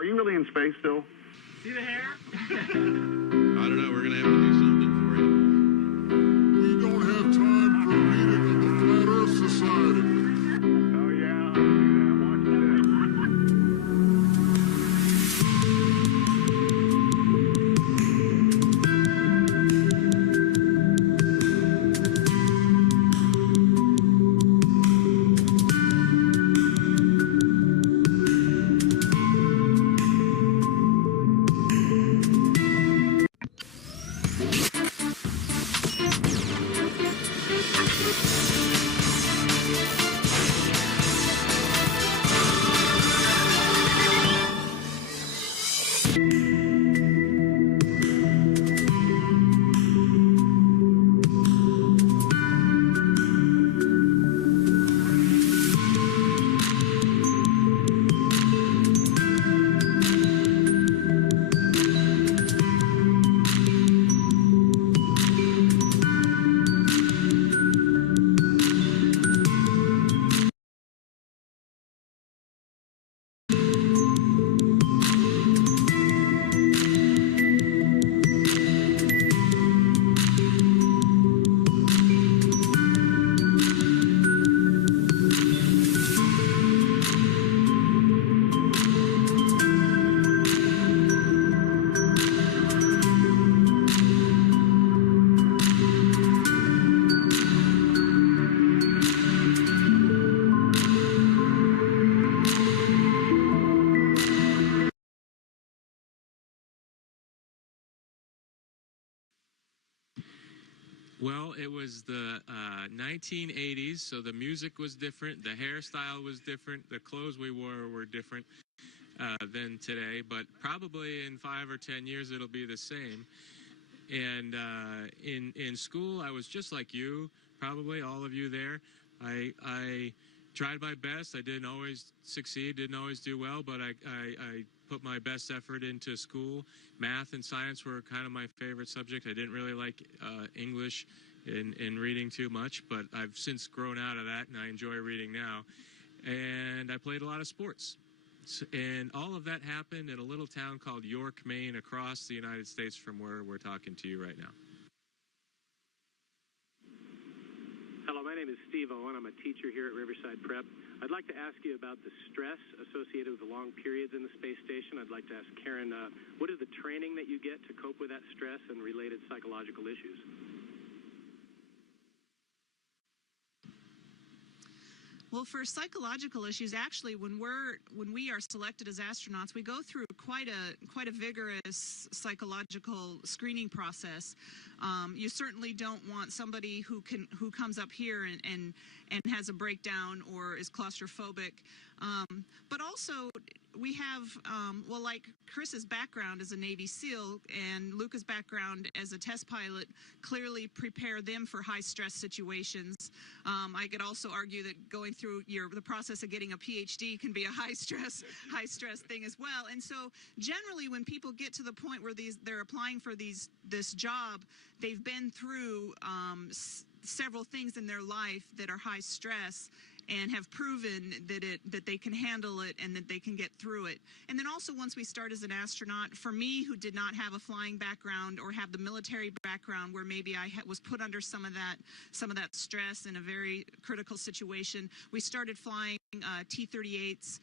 Are you really in space still? See the hair? I don't know. We're going to have to do something for you. We don't have time for a meeting of the Flat Earth Society. Oh, yeah. I'll do that. Watch this. Well, it was the 1980s, so the music was different, the hairstyle was different, the clothes we wore were different than today, but probably in 5 or 10 years it'll be the same. And in school, I was just like you, probably all of you there. I tried my best. I didn't always succeed, didn't always do well, but I put my best effort into school. Math and science were kind of my favorite subject. I didn't really like English and reading too much, but I've since grown out of that, and I enjoy reading now. And I played a lot of sports. And all of that happened in a little town called York, Maine, across the United States from where we're talking to you right now. Hello, my name is Steve Owen. I'm a teacher here at Riverside Prep. I'd like to ask you about the stress associated with the long periods in the space station. I'd like to ask Karen, what is the training that you get to cope with that stress and related psychological issues? Well, for psychological issues, actually, when we are selected as astronauts, we go through quite a vigorous psychological screening process. You certainly don't want somebody who comes up here and has a breakdown or is claustrophobic. But also, we have, well, like Chris's background as a Navy SEAL and Luca's background as a test pilot clearly prepare them for high-stress situations. I could also argue that going through the process of getting a PhD can be a high-stress thing as well. And so, generally, when people get to the point where they're applying for this job, they've been through several things in their life that are high stress, and have proven that they can handle it and that they can get through it. And then also, once we start as an astronaut, for me, who did not have a flying background or have the military background where maybe I was put under some of that stress in a very critical situation, we started flying T-38s.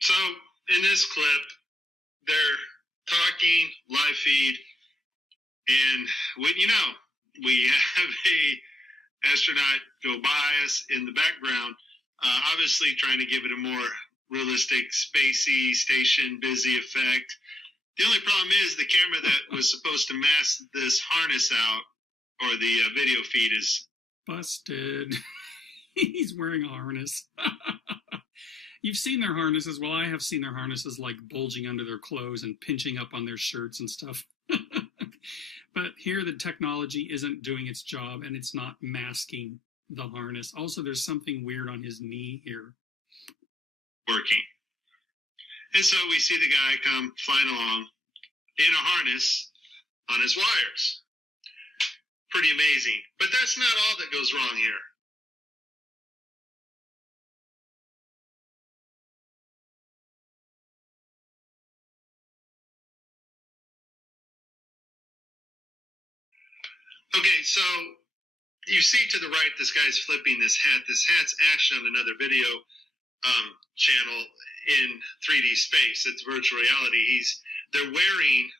So in this clip, they're talking live feed, and we have a astronaut go by us in the background, obviously trying to give it a more realistic, spacey, station busy effect. The only problem is the camera that was supposed to mask this harness out, or the video feed, is busted. He's wearing a harness. You've seen their harnesses. Well, I have seen their harnesses like bulging under their clothes and pinching up on their shirts and stuff. But here the technology isn't doing its job, and it's not masking the harness. Also, there's something weird on his knee here. Working. And so we see the guy come flying along in a harness on his wires. Pretty amazing. But that's not all that goes wrong here. Okay, so you see to the right, this guy's flipping this hat. This hat's actually on another video channel in 3D space. It's virtual reality. They're wearing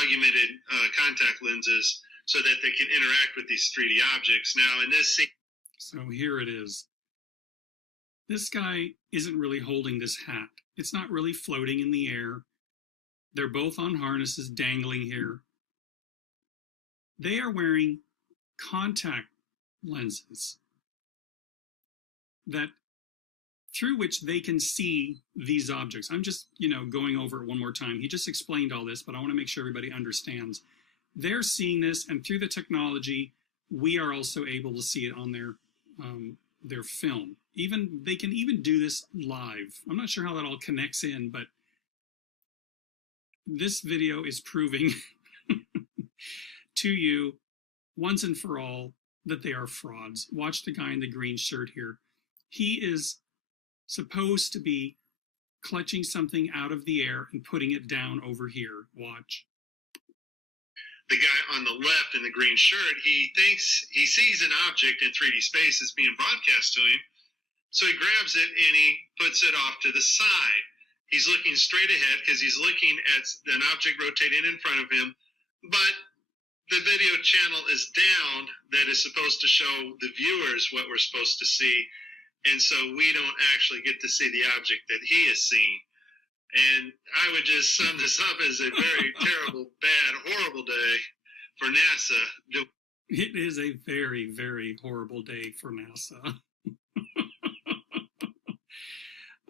augmented contact lenses so that they can interact with these 3D objects. Now, in this scene, So here it is. This guy isn't really holding this hat. It's not really floating in the air. They're both on harnesses dangling here. They are wearing contact lenses that through which they can see these objects. I'm just, going over it one more time. He just explained all this, but I want to make sure everybody understands. They're seeing this, and through the technology, we are also able to see it on their film. They can even do this live. I'm not sure how that all connects in, but this video is proving to you once and for all that they are frauds. Watch the guy in the green shirt here. He is supposed to be clutching something out of the air and putting it down over here. Watch. the guy on the left in the green shirt, he thinks he sees an object in 3D space that's being broadcast to him. So he grabs it and he puts it off to the side. He's looking straight ahead because he's looking at an object rotating in front of him. But the video channel is down that is supposed to show the viewers what we're supposed to see. And so we don't actually get to see the object that he is seeing. And I would just sum this up as a very terrible, bad, horrible day for NASA. It is a very, very horrible day for NASA.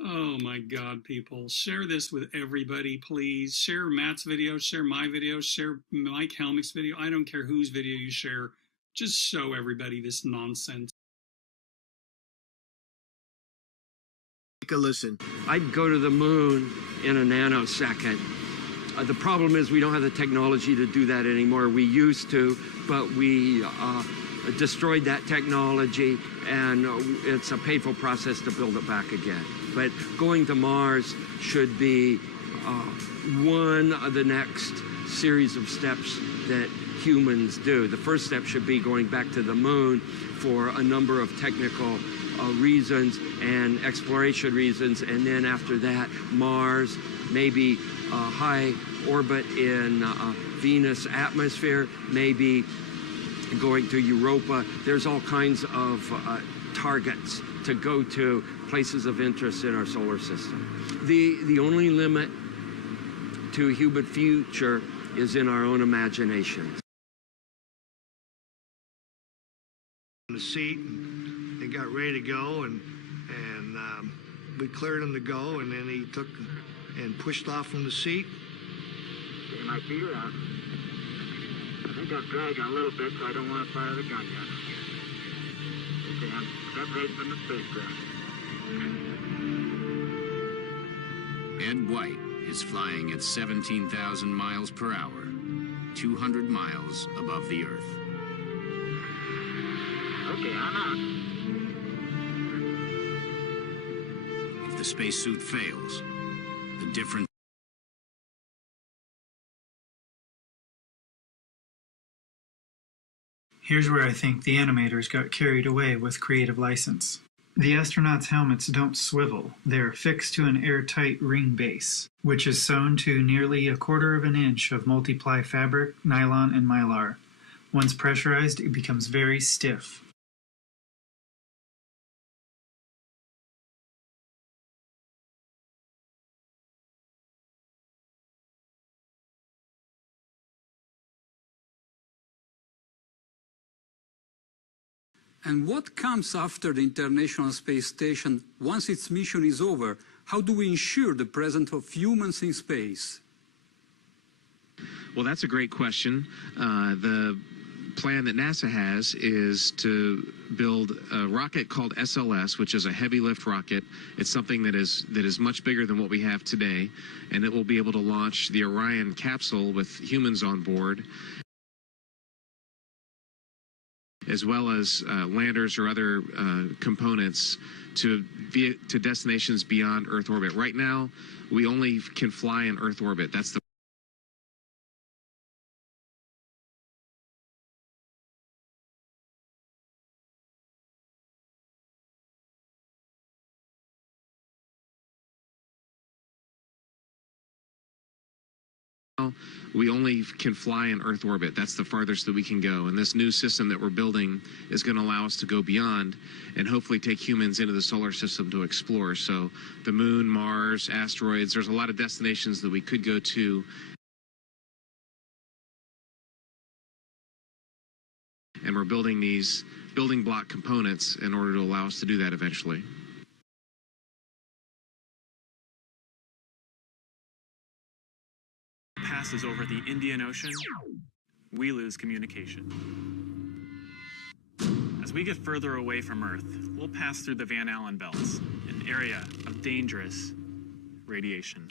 Oh my God, people. Share this with everybody, please. Share Matt's video, share my video, share Mike Helmick's video. I don't care whose video you share. Just show everybody this nonsense. Take a listen. I'd go to the moon in a nanosecond. The problem is we don't have the technology to do that anymore. We used to, but we destroyed that technology, and it's a painful process to build it back again. But going to Mars should be one of the next series of steps that humans do. The first step should be going back to the moon for a number of technical reasons and exploration reasons, and then after that, Mars, maybe high orbit in Venus atmosphere, maybe going to Europa. There's all kinds of targets to go to, places of interest in our solar system. The only limit to human future is in our own imaginations. On the seat, and they got ready to go, and we cleared him to go, and then he took and pushed off from the seat. Okay, my feet are out. I think I'm dragging a little bit, so I don't want to fire the gun yet. Okay, I'm separated from the spacecraft. Ed White is flying at 17,000 miles per hour, 200 miles above the Earth. Okay, I'm out. If the spacesuit fails, the difference... Here's where I think the animators got carried away with creative license. The astronauts' helmets don't swivel. They're fixed to an airtight ring base, which is sewn to nearly 1/4 of an inch of multiply fabric, nylon, and mylar. Once pressurized, it becomes very stiff. And what comes after the International Space Station once its mission is over? How do we ensure the presence of humans in space? Well, that's a great question. The plan that NASA has is to build a rocket called SLS, which is a heavy lift rocket. It's something that is much bigger than what we have today, and it will be able to launch the Orion capsule with humans on board, as well as landers or other components to destinations beyond Earth orbit. Right now, we only can fly in Earth orbit. That's the we only can fly in Earth orbit. That's the farthest that we can go. And this new system that we're building is going to allow us to go beyond and hopefully take humans into the solar system to explore. So the moon, Mars, asteroids, there's a lot of destinations that we could go to. And we're building these building block components in order to allow us to do that eventually. Passes over the Indian Ocean, we lose communication. As we get further away from Earth, we'll pass through the Van Allen belts, an area of dangerous radiation.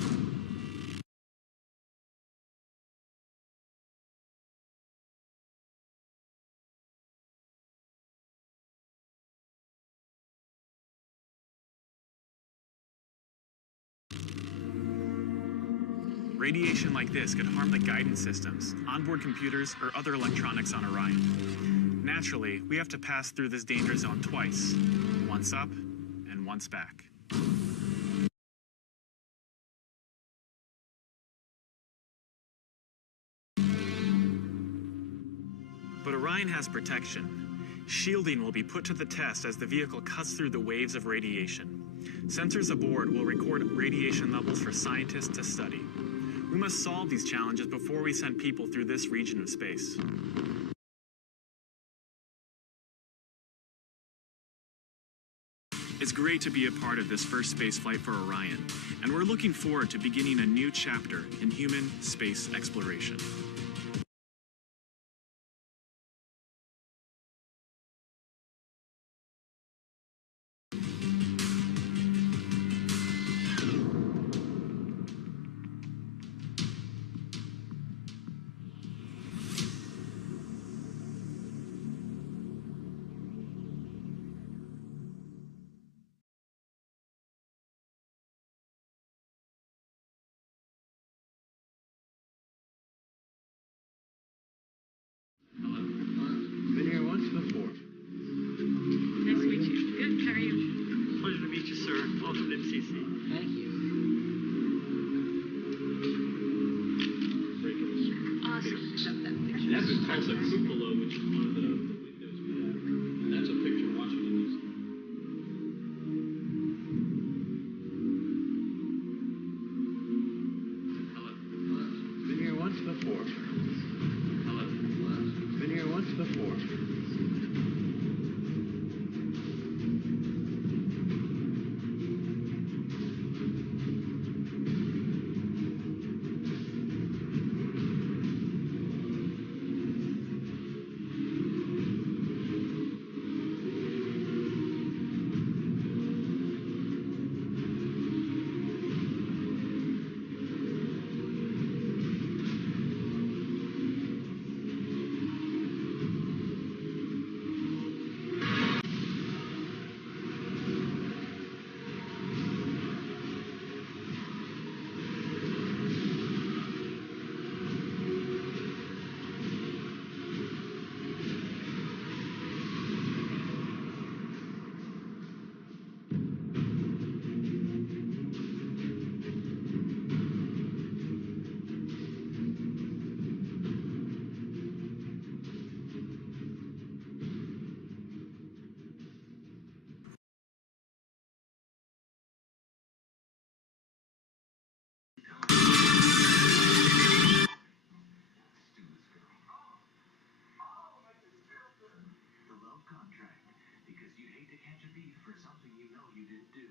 Radiation like this could harm the guidance systems, onboard computers, or other electronics on Orion. Naturally, we have to pass through this danger zone twice, once up and once back. But Orion has protection. Shielding will be put to the test as the vehicle cuts through the waves of radiation. Sensors aboard will record radiation levels for scientists to study. We must solve these challenges before we send people through this region of space. It's great to be a part of this first space flight for Orion, and we're looking forward to beginning a new chapter in human space exploration. Been here once before. Nice to meet you. Good, how are you? Pleasure to meet you, sir. Welcome to MCC. Thank you. Awesome. Shove that picture. That's called the cupola, which is one of the windows we have. And that's a picture of Washington, D.C. Hello. Been here once before. Hello. Been here once before. Contract, because you hate to catch a thief for something you know you didn't do.